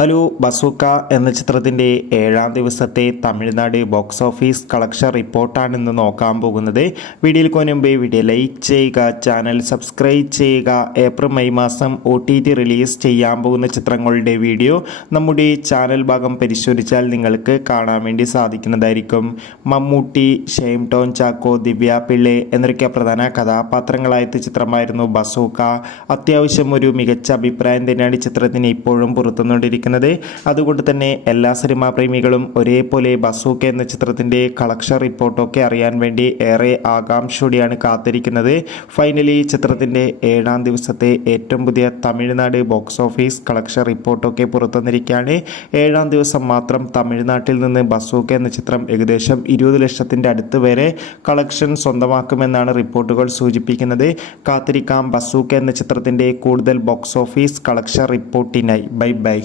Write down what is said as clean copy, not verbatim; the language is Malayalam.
ഹലോ ബസൂക്ക എന്ന ചിത്രത്തിൻ്റെ 7ാം ദിവസത്തെ തമിഴ്നാട് ബോക്സ് ഓഫീസ് കളക്ഷൻ റിപ്പോർട്ടാണ് ഇന്ന് നോക്കാൻ പോകുന്നത്. വീഡിയോയിൽ മുൻപ് വീഡിയോ ലൈക്ക് ചെയ്യുക, ചാനൽ സബ്സ്ക്രൈബ് ചെയ്യുക. ഏപ്രിൽ മെയ് മാസം OTT റിലീസ് ചെയ്യാൻ പോകുന്ന ചിത്രങ്ങളുടെ വീഡിയോ നമ്മുടെ ചാനൽ ഭാഗം പരിശോധിച്ചാൽ നിങ്ങൾക്ക് കാണാൻ വേണ്ടി സാധിക്കുന്നതായിരിക്കും. മമ്മൂട്ടി, ഷെയ്ൻ ടോം ചാക്കോ, ദിവ്യ പിള്ളെ എന്നൊക്കെ പ്രധാന കഥാപാത്രങ്ങളായ ചിത്രമായിരുന്നു ബസൂക്ക. അത്യാവശ്യം ഒരു മികച്ച അഭിപ്രായം തന്നെയാണ് ചിത്രത്തിന് ഇപ്പോഴും പുറത്തുകൊണ്ടിരിക്കുന്നത്. അതുകൊണ്ട് തന്നെ എല്ലാ സിനിമാ പ്രേമികളും ഒരേപോലെ ബസൂക്ക എന്ന ചിത്രത്തിൻ്റെ കളക്ഷൻ റിപ്പോർട്ടൊക്കെ അറിയാൻ വേണ്ടി ഏറെ ആകാംക്ഷയോടെയാണ് കാത്തിരിക്കുന്നത്. ഫൈനലി ചിത്രത്തിൻ്റെ 7ാം ദിവസത്തെ ഏറ്റവും പുതിയ തമിഴ്നാട് ബോക്സ് ഓഫീസ് കളക്ഷൻ റിപ്പോർട്ടൊക്കെ പുറത്തുവന്നിരിക്കുകയാണ്. 7ാം ദിവസം മാത്രം തമിഴ്നാട്ടിൽ നിന്ന് ബസൂക്ക എന്ന ചിത്രം ഏകദേശം 20 ലക്ഷത്തിൻ്റെ അടുത്ത് വരെ കളക്ഷൻ സ്വന്തമാക്കുമെന്നാണ് റിപ്പോർട്ടുകൾ സൂചിപ്പിക്കുന്നത്. കാത്തിരിക്കാം ബസൂക്ക എന്ന ചിത്രത്തിൻ്റെ കൂടുതൽ ബോക്സ് ഓഫീസ് കളക്ഷൻ റിപ്പോർട്ടിനായി. ബൈ.